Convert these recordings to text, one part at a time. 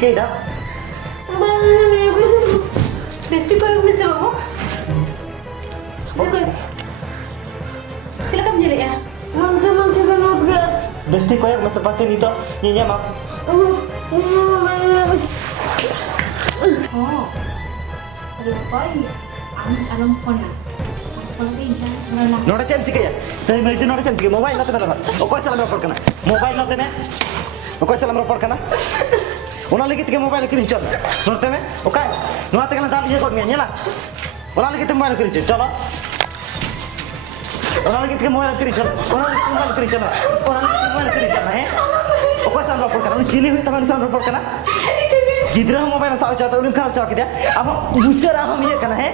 चिकई दा बेस्टी को एक मिनट बाबू silakan menjadi ya बेस्टी को एक मसे पाचे नीतो नीnya mak oh aduh koi alam phone नोड़ा चेम चिकई ya saya mau नोड़ा चेम चिकई मोबाइल नते ना ओकोय salam report kana मोबाइल नते ना ओकोय salam report kana ona lagi tike mobile किरिन चल नोते में ओकाय नोते kana दाम ये कोड में nyala ona lagi te mobile Kiren चलो ona lagi tike मोबाइल किरिन चल ona lagi मोबाइल किरिन चल ona lagi मोबाइल किरिन चल है ओकोय salam report kana चिली हुई तमन salam report kana गिद्रा मोबाइल साव चाहता उन खराब चाह किया अब बुस्टर हम ये kana है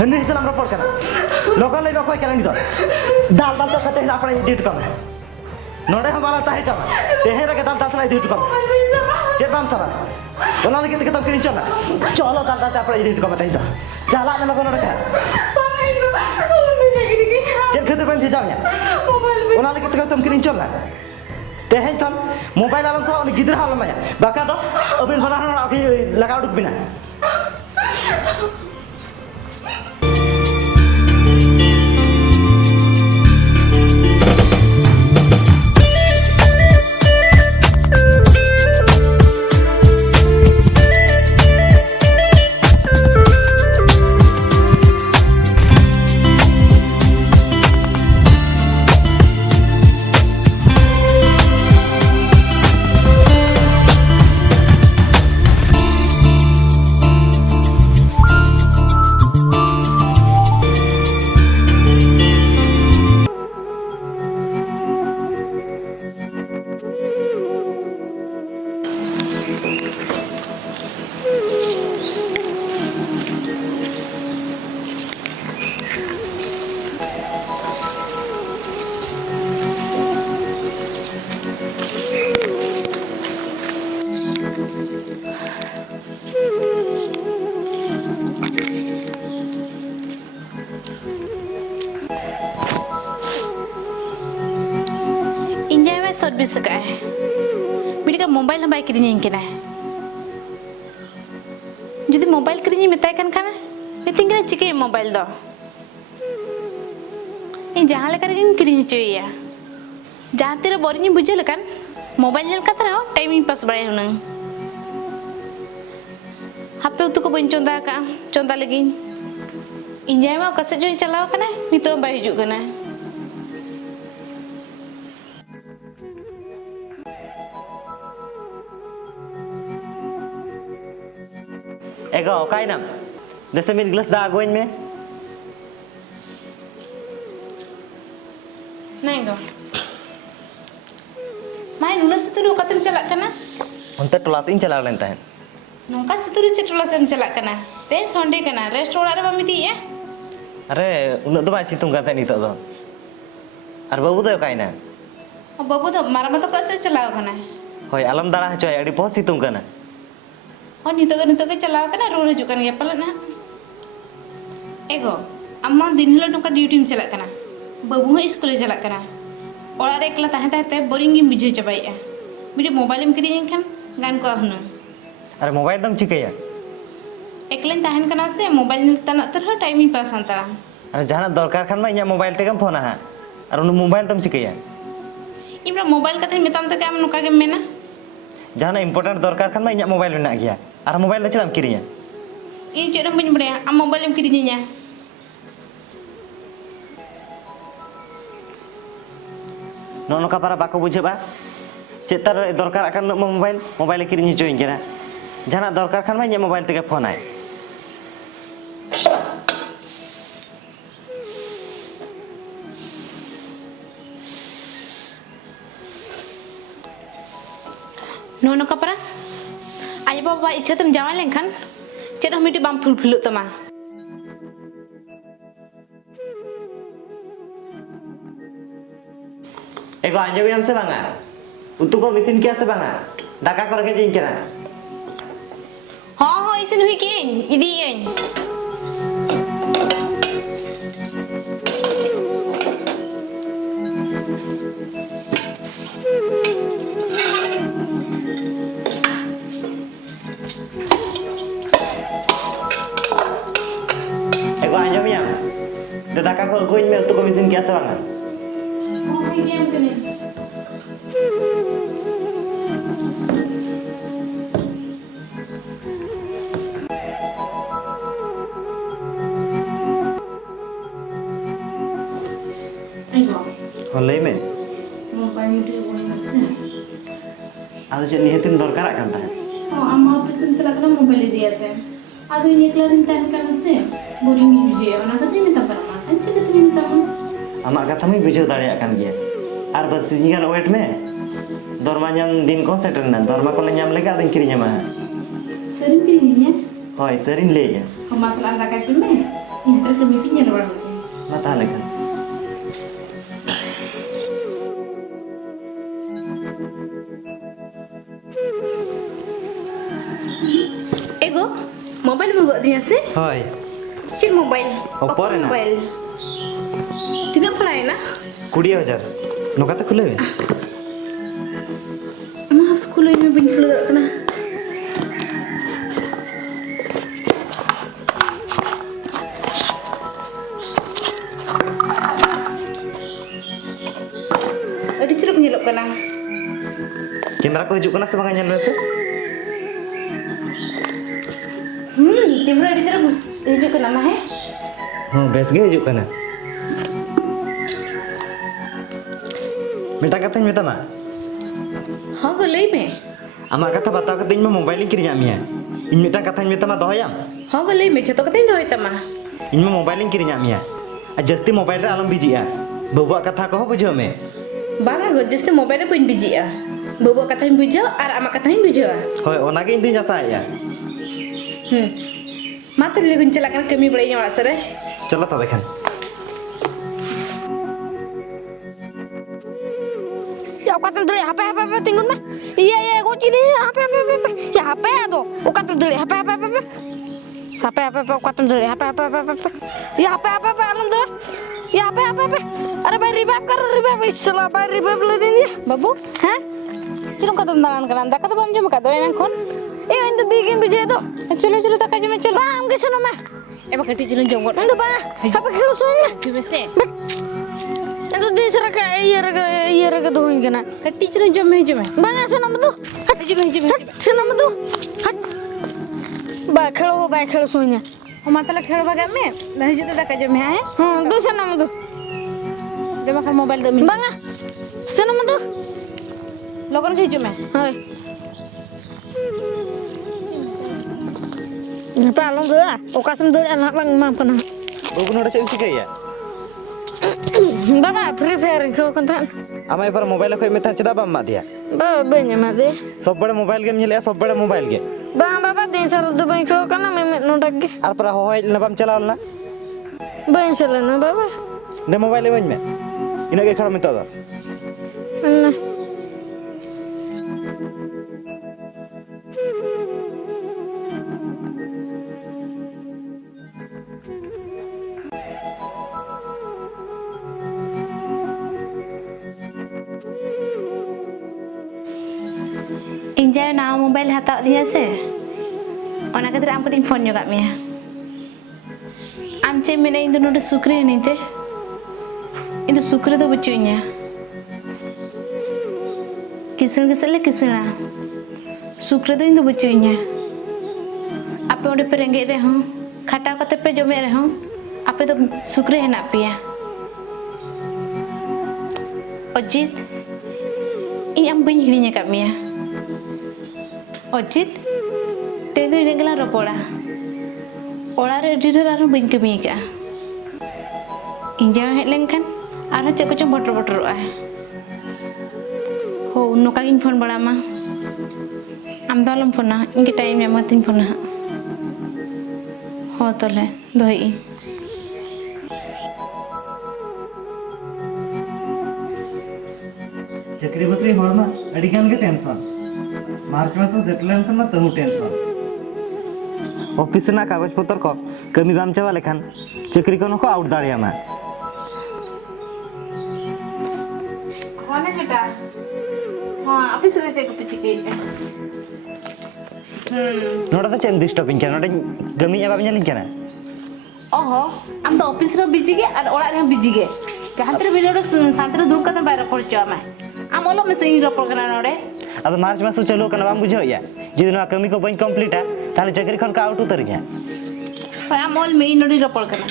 हन्ने salam report kana लोकल ले कोई kana नहीं तो दाल दाल तो कहते हैं अपने एडिट कम नोड़े हमारा ताहे चल तेहे रखे दाल दाल एडिट कम चेक बाम साला ओना लगे तक तब किन चला चलो दाल दाल अपने एडिट कम ताहे तो चला में लोगों ने कहा चेक खतर बन भेजा या ओना लगे तक तुम किन चला तेहे कम मोबाइल आलम सा गिद्रा आलम या बाका तो अबिन बना आके लगा उड़क बिना सर्विस का है मेरी का मोबाइल ना बाई किरिंग के ना जुदी मोबाइल किरिंग में ताई कन खाना मितिंग के चिके मोबाइल दो ये जहाँ लेकर किरिंग चाहिए जहाँ तेरा बोरिंग बुझे लेकिन मोबाइल जल का तरह टाइमिंग पास बढ़े होना हापे उतु को बन चंदा लगी इंजाय में कसे जो चलाओ करना नहीं तो बाई जुग करना एगो काय नाम जैसे मिन ग्लास दा आगोइन में नहीं गो माय नुना सितुरु कतम चला कना उनते टोलास इन चला लेनता है नोका सितुरु चे टोलास एम चला कना ते संडे कना रेस्ट ओड़ा रे बमिति ए अरे उन दो बाय सितुंग काते नितो दो अरे बाबू दो काय ना बाबू दो मारा मत क्लास से चलाओ कना होय आलम दारा हचो अडी बहुत सितुंग कना और नितो के चलाओ कना रो हजू कन गया पलना एगो अम्मा दिन हिलो नोका ड्यूटी में चला कना बाबू है स्कूल चला कना ओड़ा रे एकला ताहे ताहे बोरिंग गिम बिजे चबाइया मिडी मोबाइल में किरिंग खान गान को हनु अरे मोबाइल दम चिकैया एकलन ताहन कना से मोबाइल तना तरह टाइमिंग पास अंतरा अरे जहां दरकार खान मा इया मोबाइल तेगम फोन हा अरे उन मोबाइल दम चिकैया इमरा मोबाइल कथे मिताम तक आम नुका के मेना जहां इंपोर्टेंट दरकार खान मा इया मोबाइल मेना गया अरे मोबाइल चेदाम किरिया इन चेदम बन बड़े आम मोबाइल में किरिnya नो का पारा बाको बुझेबा चेतार दरकार आकान मोबाइल मोबाइल किरिኝ जोइन केना जहां दरकार खान मा इया मोबाइल तेगे फोन आय नो कपरा आय बाबा इच्छा तुम जावा लेखन चेद मिटी बाम फुलफुलु तमा एगो आंजबियाम से बांगा उतु को मिसिन किया से बांगा दाका करके जिन केना हां हां इसिन हुई के इदी N Ego anjom ya. Dadah kakak gue ini untuk komisin kiasa banget. Oh, ini yang kena. Ego, Oleh me. mobile itu masih. Ada jadi niatin dorkar akan tah. Oh, amal pesan selakna mobile dia teh. Adu ini kelarin tan kan sih. Boring biji, mana katanya minta berapa? Anci katanya minta. Amak kata mi bujau dari akan dia. Ar bersinyi kan wait me. Dorma nyam din ko setter nan. Dorma ko nyam lega adin kiri nyama. Sering kirinya. Hoi serin le ya. Kamu telah anda kacau me. Ini terkemi pinjam orang. Mata lekan. Ego, mobile mau gak dia sih? Hoi. Cik mobile. Oppo रे ना? mobile. Tidak pernah na? 20,000 नोका तो खुले में Mas kulo ini bin kulo gak kena. Ada cerup nyelok kena. Camera को हिजुक कना से बंगा nyal se Timur ada cerup hijau kena mah he? बेस गे हिजुक कना मिटा कथा मिता मा हाँ gue lay me. आमा कथा बताओ कते इन मोबाइल किरिया मिया इन मिटा कथा मिता मा दोहयाम हाँ gue lay me. Jatuh katanya doy tama. इन मोबाइल किरिया मिया जस्ती मोबाइल रे आलम बिजिया बबुआ कथा को बुझो में Banga gue just mobile pun biji ya. Bawa katain bujau, ar ama katain bujau. होय ओना के इंदी जासा या Mata dia guncalakan kami belainya wala sare. चलो तबे Khan Ya ukat dulu HP tinggal mah. Iya gue cini HP. Ya HP tuh. Ukat dulu HP. HP ukat dulu HP. Ya HP alam dulu. Ya HP. Ada bayar riba istilah bayar riba beli dia. Babu, Hah? cilung katum tangan kanan, tak katum jom kato yang kon. Iya itu bikin biji itu. Cilo tak aja mencelo. Bang ke sana mah. Emang kati cilung jom kon. Enggak bang. Apa kilo soalnya? Cuma se. Itu di seraka iya raga doang kena. Kati cilung jom jom. Bang sana mah tuh. Jom. Sana mah tuh. Baik kalau soalnya. Mata lah khelo baga me. Dah hijau tak aja me hai. Tuh sana mah tuh. Dia makan mobile demi. Bang sana mah tuh. Logon hijau me. Hai. Apa along dulu ah? Okasem dulu anak lang mam kena. बबु नोडे चेम सिके या Baba free fire खेल कंtan. आमा एपर mobile को मेता चदा बम मा दिया Baba banyak made. सब बड़े मोबाइल गेम खेले सब बड़े मोबाइल गे Baba दिन साल तो banyak खेल करना मैं नोटक के. आर पर होय नबम चलावल ना Banyak साल ना baba. दे मोबाइल में में इना के खड़ा मिता दा Nah. Injai na mobile hatak dia se. Ona kadir am kadin phone juga me. Am che mena indu node sukri ni te. Indu sukri do bucunya. Kisana. Sukri do indu bucunya. Apa udah perengge re hon. Khata kate pe jome re hon. Apa to sukri henak pe ya. Ojit. Ini am bain hirinya kat me ya. Ojit, tedu ini kelar ropola. Olah ready arah bain kami ka. Injau headline kan, arah cek kocok botor ah. Ho, nuka in phone bala ma. Am dalam phone na, ingi time ya matin phone na. Ho tole, doi. चक्री बकरी होरमा अडिगान के tension मार्च में से settle करना तहु tension office ना कागज पत्र को कमी बाम चावा लेखान चक्री को नको आउट दाड़िया मा Mana kita? हाँ, अभी से चेक पिची के. नोडा तो चेम डिस्टर्बिंग क्या नोडा गमी या बाम nyalin kana ओहो आम तो ऑफिस रे बिजी गे और ओड़ा रे बिजी गे जहां तेरे वीडियो शांति रे दूर कते बाय रपड़ च आमा आम ओलो में से रपड़ कना नोडे अब मार्च मास चलो कना बाम बुझो या जुदी ना कमी को बन कंप्लीट है ताले चाकरी खन का आउट उतर गया आम ओल में नोडी रपड़ कना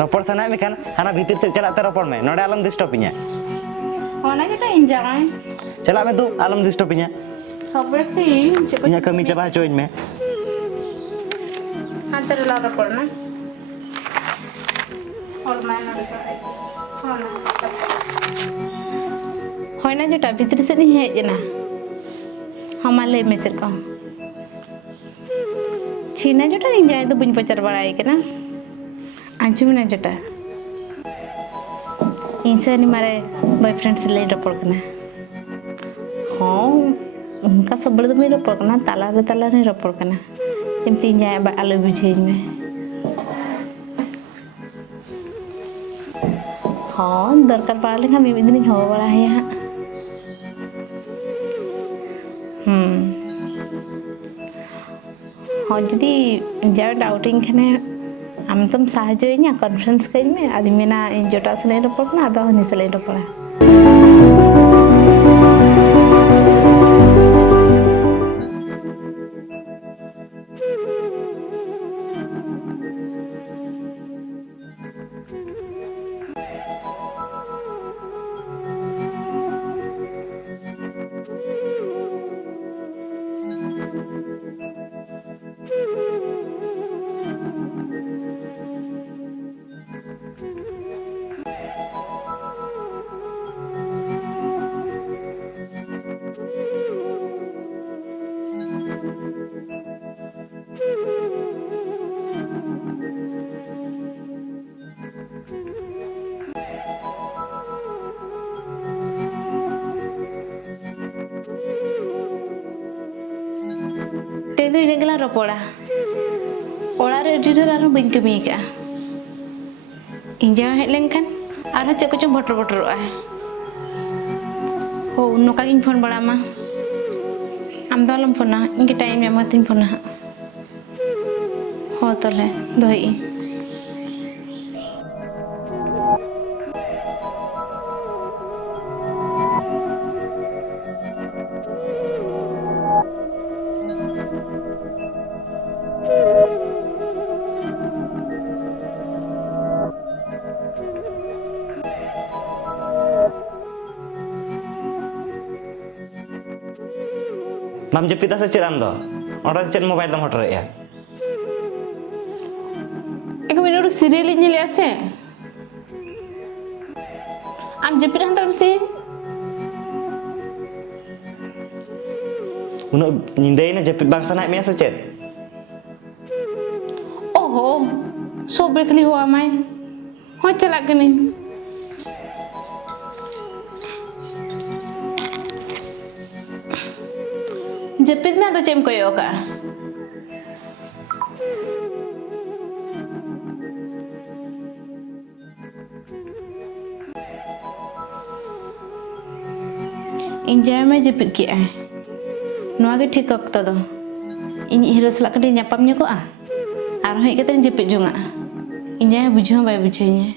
रपड़ सना में खान हाना भीतर से चला रपड़ में नोडे आलम डिस्टर्ब इया होना जेटा इन जाय चला में तू आलम डिस्टर्ब इया सब व्यक्ति इया कमी चबा चोइन में हां तेरे ला रपड़ ना और मैं नोडी होना जेटा भीतर से नहीं है जना हमारे में चलका छीना जोटा नहीं जाए तो बुन पचर बड़ाई के ना आंचू में जोटा इनसे नहीं मारे बॉयफ्रेंड से ले रपड़ करना हाँ उनका सब बड़े तो मेरे रपड़ करना ताला नहीं रपड़ करना जब तीन जाए आलू बुझे में हाँ दरकार पड़ा लेखा मैं दिन हो बड़ा है यहाँ हाँ जदि जा डाउटिंग खाने आम तुम साहय कॉन्फ्रेंस कहीं में आदि मेना जोटा से नहीं रपड़ा आदो हनी से नहीं रपड़ा तेदो इन गला रपड़ा ओड़ा रे एडिटर आरो बइन कमी का इंजा हेड लेनखान आरो चेक को भटर भटरआ हो नोका गिन फोन बड़ा मा आम दलम फोना इनके टाइम एमा तिन फोना हो तले दोई माम जपिता से चेराम दो और चेन मोबाइल दम हटर या एक मिनट सीरियल इन ले आसे आम जपिता हंतरम से उनो निंदे ने जपित बांग सना में से चेत ओहो सो ब्रेकली हुआ मैं हो चला के नहीं जपित में तो चेम कोई होगा इंजॉय में जपित किया है नुआगे ठीक वक्त दो इन हीरो सला कटी ᱧᱟᱯᱟᱢ ᱧᱚᱜᱚᱜᱼᱟ ᱟᱨ ᱦᱮᱡ ᱠᱟᱛᱮ ᱡᱟᱹᱯᱤᱫ ᱡᱚᱝᱟ ᱤᱧ ᱡᱟᱦᱟᱸ ᱵᱩᱡᱷᱟᱹᱣ ᱵᱟᱭ ᱵᱩᱡᱷᱟᱹᱣᱧᱟ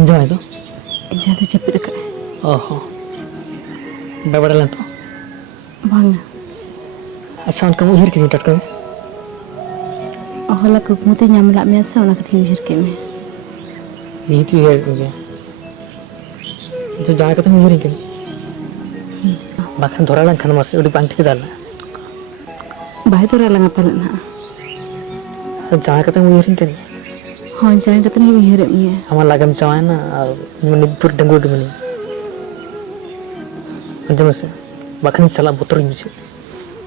जहाँ तो ᱡᱟᱦᱟᱸ ᱡᱟᱹᱯᱤᱫ ᱟᱠᱟᱫ ओहो बड़ा तो ᱵᱟᱝᱟ अच्छा उनका उहिर कितनी टटका ᱦᱚᱞᱟ ᱠᱩᱠᱢᱩ ᱛᱮ ᱧᱟᱢ ᱞᱟᱜ ᱢᱮᱭᱟ ᱥᱮ ᱚᱱᱟ ᱠᱟᱛᱷᱟᱧ उहिर ᱠᱮᱫ ᱢᱮᱭᱟ यही तो उहिर हो गया तो जहाँ का तो उहिर के Bahkan thora lang kan mas udah bangkit dal. Bahay to rala nga pala na. Jangan kata nguyirin kan. Hon jangan kata ni uhiram niya. Amal lagam jangan na mani pur denggu gemani. Anjam mas. Bahkan salah botor ini.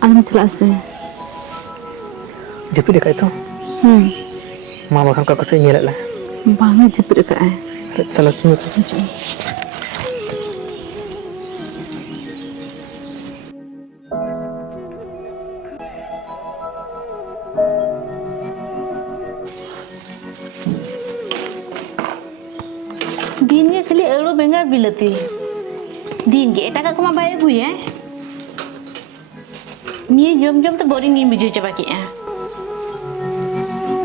Alam chala ase. Jepi dekat itu. Ma bahkan kakak saya nyirat lah. Bang jepit ka ai. Salah cuma. दिन के खाली एड़ो बेंगार बिलती दिन के एटा का bye गुए निये जम जम तो बोरिंग नी बिजु चबा के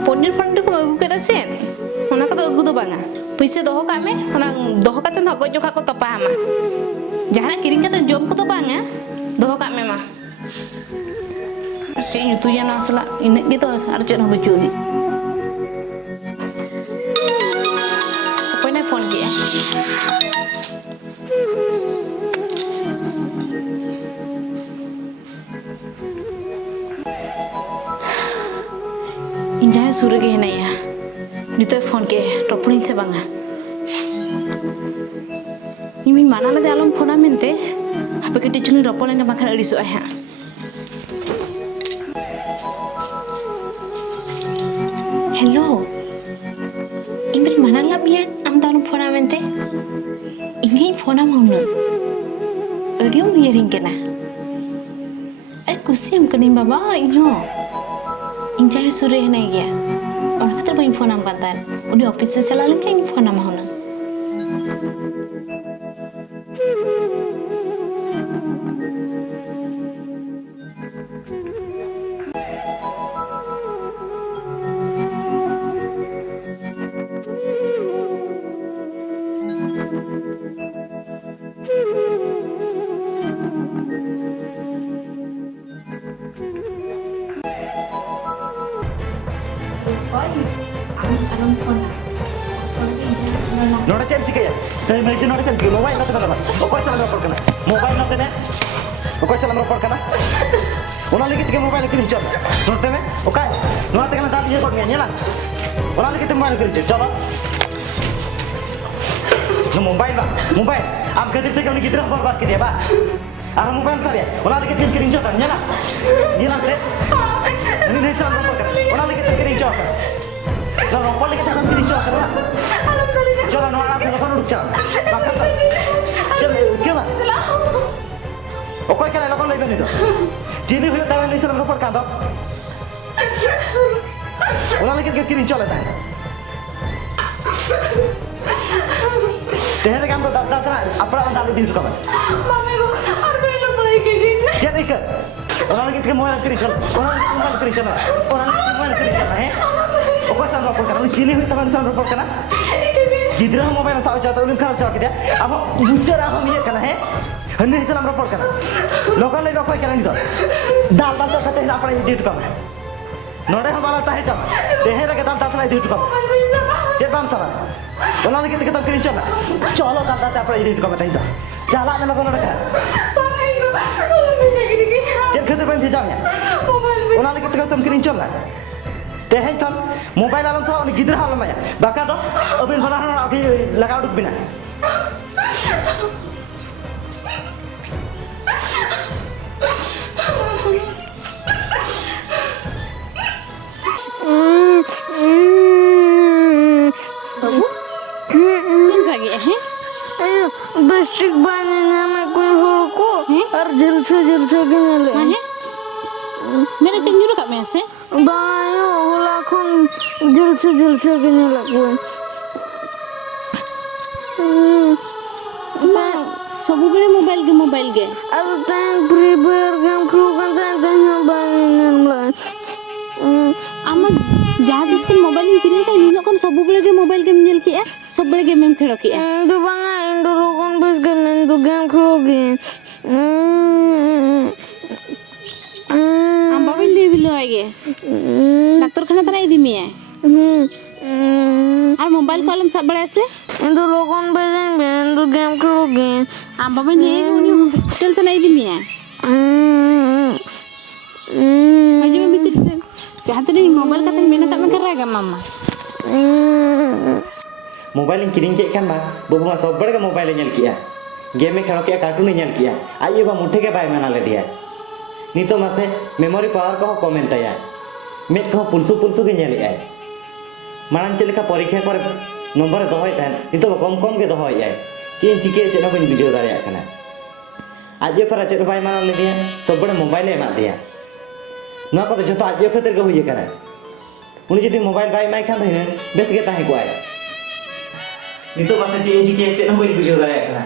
पनीर पनीर को अगु करे से ओना का अगु दो बांगा पैसे दोहो का में ओना दोहो का तन गज जोखा को तपा मा जहां किरिंग का जम को तो बांगा दोहो का में मा चे युतु या नासला इन के तो आर चन हो बचुनी कोने फोन किया इन जहाँ सूर्य के नहीं है नितो फोन के टपड़िंग से बांगा इमिन माना लदे आलम फोना मिनते apa kita cuni ropol yang makan dari soal ya hello ini mana lah biar am dalam phone amente ini phone am mana audio hearing kena kusi am kening baba ini injai sore naik ya orang kata bayi phone am kantan udah office se chala lagi ini phone am mana Nora cem cikaya. Saya mau nora cem cikaya. Mobile nak kena. Okai salam rapor kena. Mobile nak kena. Okai salam rapor kena. Ona lagi tiga mobile kirim cok. Nora teme. Okai. Nora tengah tapi je kau ni nyala. Ona lagi tiga mobile kirim cok. Coba. No mobile ba. Mobile. Am kerja tu kau ni kita rapor baat kita ba. Arah mobile saja. Ona lagi tiga kirim cok nyala. Nyala se. Ini nih salam rapor kena. Ona lagi tiga kirim cok. Salam rapor lagi tiga kirim cok kena. चलो Nora आप लोगों को चल बाकी तो चल क्या बात ओ कोई क्या लोगों लेके नहीं तो चीनी हुई तो नहीं सर लोग पर कांदो उन्होंने क्या किरी चले था तेरे काम तो दादा का अपना दादा दिन का mami ko arbe lo bhai kiring jadi ke उन्होंने कितने मोबाइल किरी चल उन्होंने किरी चल मोबाइल किरी चल है ओ कोई सर लोग पर करना चीनी हुई तो नहीं सर लोग पर करना गिद्रा मोबाइल साव चाहता उन्हें खराब चाह के दिया अब दूसरा हम ये करना है हन्ने हिसाब से रिपोर्ट करना लोकल ले कोई करना नहीं तो दाल दाल तो खाते हैं अपने ड्यूटी कम है नोड़े हमारा ताहे चम तेहे रखे दाल दाल अपने ड्यूटी कम चेप बाम सामान उन्होंने कितने किताब किरीं चला चलो दाल दाल अपने ड्यूटी कम है तो जाला में लोगों ने कहा चेप खेतर पे भेजा मैं उन्होंने कितने किताब किरीं चला तेहे कम मोबाइल आलम साव उन्हें गिद्रा आलम आया बाका तो अभी इन फलाना आगे लगाओ डुक बिना babu चल भागे हैं डिस्ट्रिक्ट बनने में कोई हो को और जल से के ले माने मेरे चंजूर का में से बायो लाखों जल से के लगो सब बड़े मोबाइल के अब टाइम फ्री फायर गेम खेलो करते हैं बनने में आम जहाँ जिस मोबाइल किने का इन लोग सब बड़े के मोबाइल गेम नेल किया सब बड़े गेम खेलो किया इंडो बंगा इंडो लोगों बस करने इंडो गेम खेलोगे आम बाबा ले बिलो आएगे डॉक्टर खाना तना इदी में है और मोबाइल को आलम सब बड़े से इंडो लोगों बस इंडो गेम खेलोगे आम बाबा ले उन्हीं हॉस्पिटल तो नहीं दिमिया हजू में भीतर से जहाँ तक मोबाइल का मेहनत में कर रहा है मामा मोबाइल किरिंग के खान बाबू मा सब बड़े मोबाइल नेल किया गेम खेल किया कार्टून नेल किया आज बा मुठे के बाय मना ले दिया नितो मासे मेमोरी पावर को कमेन ताया मेट को पुलसु पुलसु के नेल आय मानन चलेका परीक्षा पर नंबर दोहय तहन नितो कम कम के दोहय आय चेन चिके चेना बन बुझो दारे आकना आज पर चेद बाय मना ले दिया सब बड़े मोबाइल एमा दिया ना को जो आज खातिर के हुई करा उनी जदी मोबाइल बाय माय खान दे बेस के ताहे को आय नितो मासे चेन चिके चेना बन बुझो दारे आकना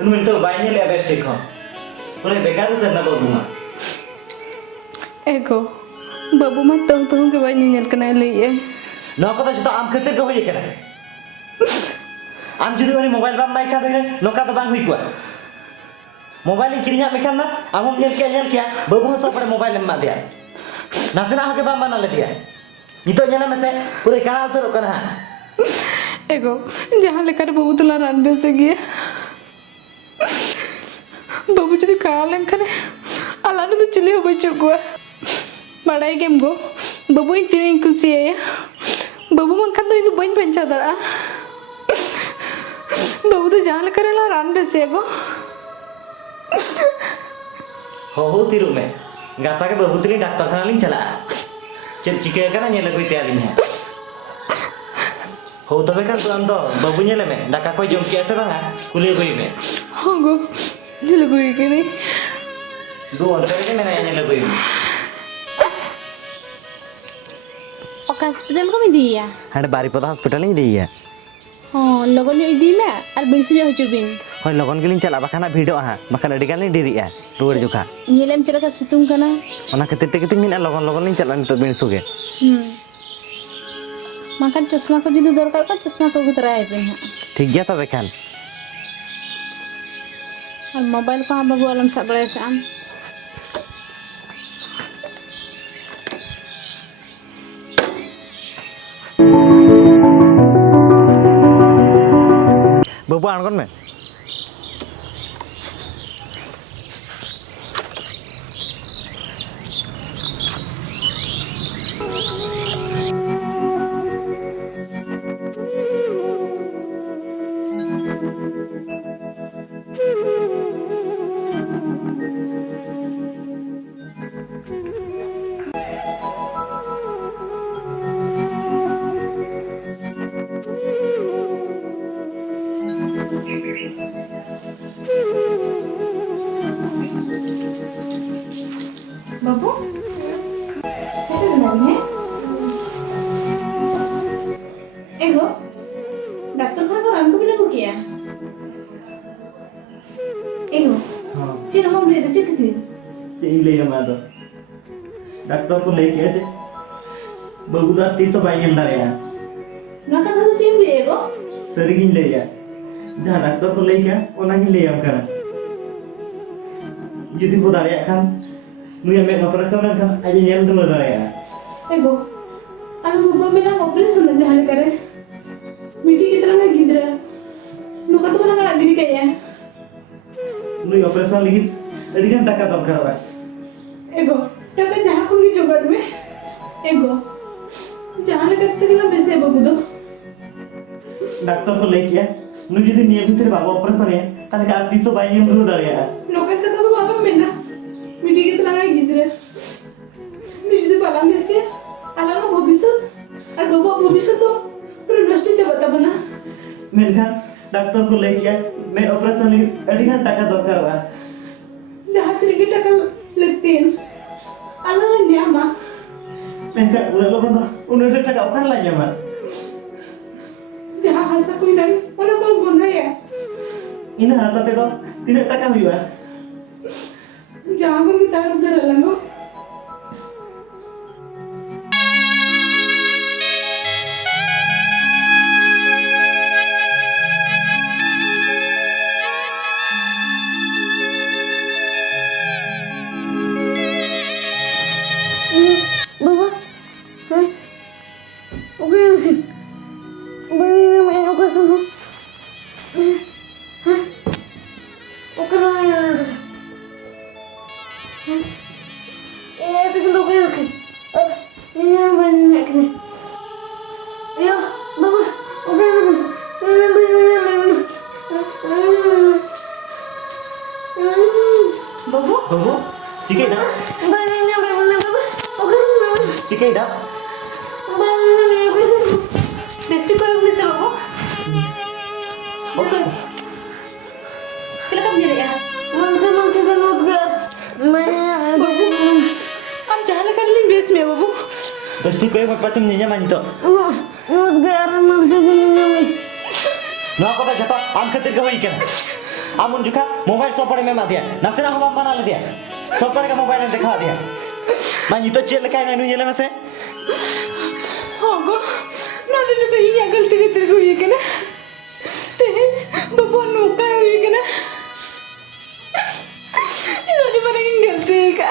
उन मिनटो बाय नेले बेस ठीक हो तोरे बेकार करना बाबू मा एगो बाबू मा तो के बाय नियल कना लइए ना को जो आम खातिर के हुई करा आम जदी उनी मोबाइल बाम माय खा दे नोका तो बांग हुई को मोबाइल किरिया मेखान ना आम हम नेल किया बाबू सब पर मोबाइल एम मा दिया नासना हके बाम बना ले दिया नितो नेला में से पूरे काना उतर कना एगो जहाँ लेकर बाबू तुला रान बेस गया बाबू जब काल लेखन अलानु तो चले हो बच्चों को बड़ाई गेम गो बाबू इन तीन खुशी है बाबू मंखन तो इन बन पंचा दरा बाबू तो जहाँ लेकर ला रान बेस गो हो तिरु में गाता के बाबू तिली डॉक्टर खाना लिंग चला चेक चिके कना नेल कोई तैयारी में हो तबे खान तो अंदो बाबू नेले में डाका कोई जम के ऐसे बांगा कुले कोई में हो गो दिल कोई के नहीं दो अंतर के मैंने नेले कोई में ओका हॉस्पिटल को में दिया हने बारीपदा हॉस्पिटल नहीं दी है हाँ लगन जो इदी में और बिल्सु जो हचुबिन होय लगन गेलिन चला बखाना भिडो हा बखाना अडिगान डिरिया रुवर जुखा येलेम चला का सितुंग कना ओना खातिर ते कितिन मिना लगन लगन लिन चला नितो बिनसु गे माखन चश्मा को जुदी दरकार का चश्मा को उतरा है पे ठीक गया तबे खान और मोबाइल को बाबू आलम सब बड़े से आम बाबू आनगन में बाबू सेटे नहीं है एगो डॉक्टर खाना को राम को बिना को किया एगो हां चिर हम ले चेक थी चेई ले मा दो डॉक्टर को लेके आजे बाबू दा 300 बाइगल दारे या ना का तो चिम ले एगो सरिगिन ले या जहां डॉक्टर को लेके ओना ही ले आम करा जदी बो दारे खान नुया में ऑपरेशन का आज नेल दो दारे या एगो अन मुगो में ना ऑपरेशन जहां करे मीठी कितना में गिदरा नुका तो ना गिरी के या नुई ऑपरेशन लगी अडिगान टाका दरकार बा एगो टाका जहां कुन की जोगड़ में एगो जहां लगत के ना बेसे बाबू दो डॉक्टर को लेके नु जदी निये भीतर बाबू ऑपरेशन है ताले का 300 बाइगल दो दारे या नौकर का तो बाबा में ना मीठी कितना लगा गिदरा नी जदी बाला में से आला भविष्य और बाबा भविष्य तो पूरा नष्ट चबता बना मेनखा डॉक्टर को लेके मैं ऑपरेशन लगी अडिगान टाका दरकार बा जहां तेरे टका लगते हैं आला ना न्यामा मेनखा उन लोगों को उन टाका ओखान ला न्यामा जहां हंसा कोई नहीं उन को गोंधा है इन हाथाते तो 3 टाका हुईबा जहां को तार उधर लंगो बाबा हाँ ओके मैं ओके सुनो हाँ ओके ना Babu, chicken dah. Chicken dah. Besti kau yang bisa babu. Okay. Silakan menjadi ya. Am jalan kan lim bes me babu. Besti kau yang macam ni nyaman itu. Nah, kau dah jatuh. Am ketir kau ikan. Amun juga mobile sopar में मार दिया नसेरा हम बना ले दिया सopar का mobile में दिखा दिया मैं ये तो चेल का है नुये ले में से होगो ना ले तो ये गलती के तेरे को ये कहना ते बाबू नौका है ये कहना ये तो नहीं बनेगी गलती का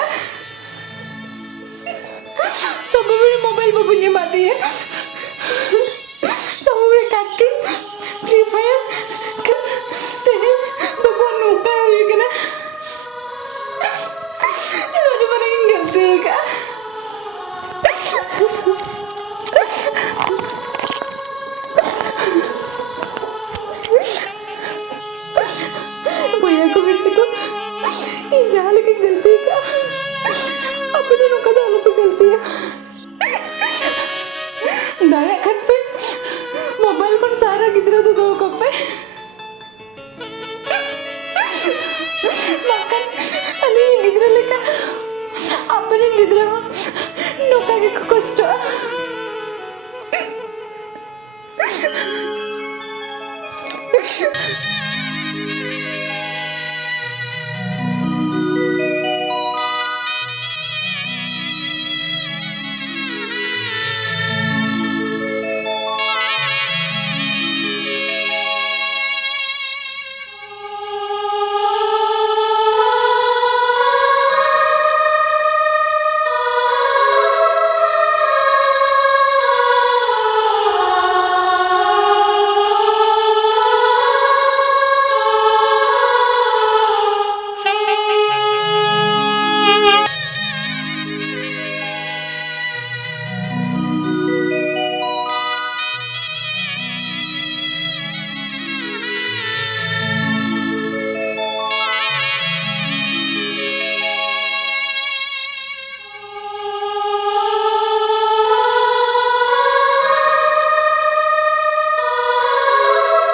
सब मेरे मोबाइल बाबू ने मार दिया सब मेरे कार्टून फ्री फायर ते बाबू नौका है ये कहना ये तो नहीं बनेगी गलती का भैया को किसी को ये जाल की गलती का अपने नुका दाल पे गलती है डाले खत पे मोबाइल पर सारा गिदरा तो दो कप पे makan ani गिदरा लेका अपने गिदरा नुका के कष्ट